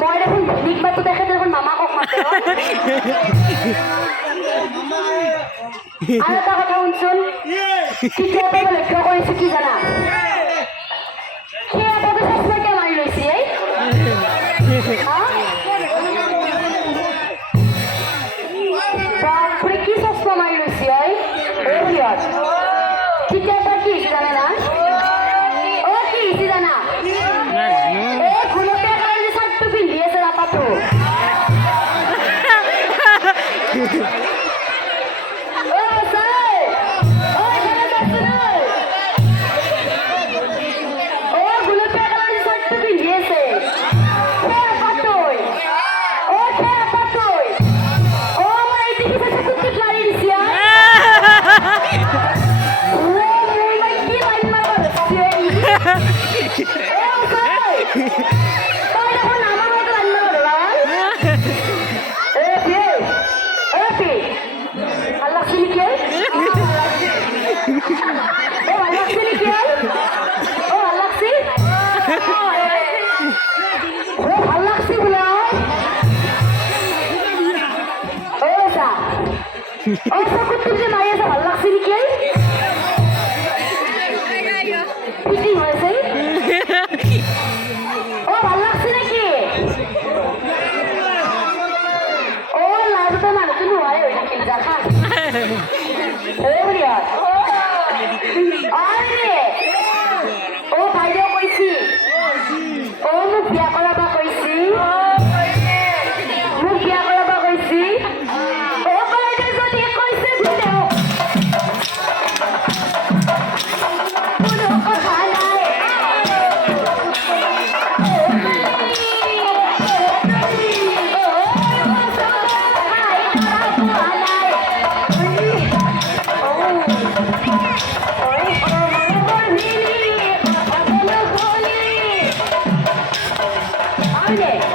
মই দেখোন দিগবাটো দেখে দেখোন মামাকক মাতে আৰু এটা কথা শুনচোন কেতিয়াবা মই লক্ষ্য কৰিছো কি জানা সেই আগতে চচমাকে মাৰি লৈছে বাপৰে কি চচমা মাৰি লৈছে কেতিয়াবা কি হৈছে জানে না কি হৈছে জানা কুকুরকে মারিয়েছে ভালো লাগছে নাকি পিটি হয়েছে ও ভালো লাগছে নাকি ও লাজতে মানুষ তুমি হয় ওই নাকি দেখা ও বাইরেও কইছি ও মোক বিয়া কৰাব কৈছি মোক বিয়া কৰাব কৈছি Okay.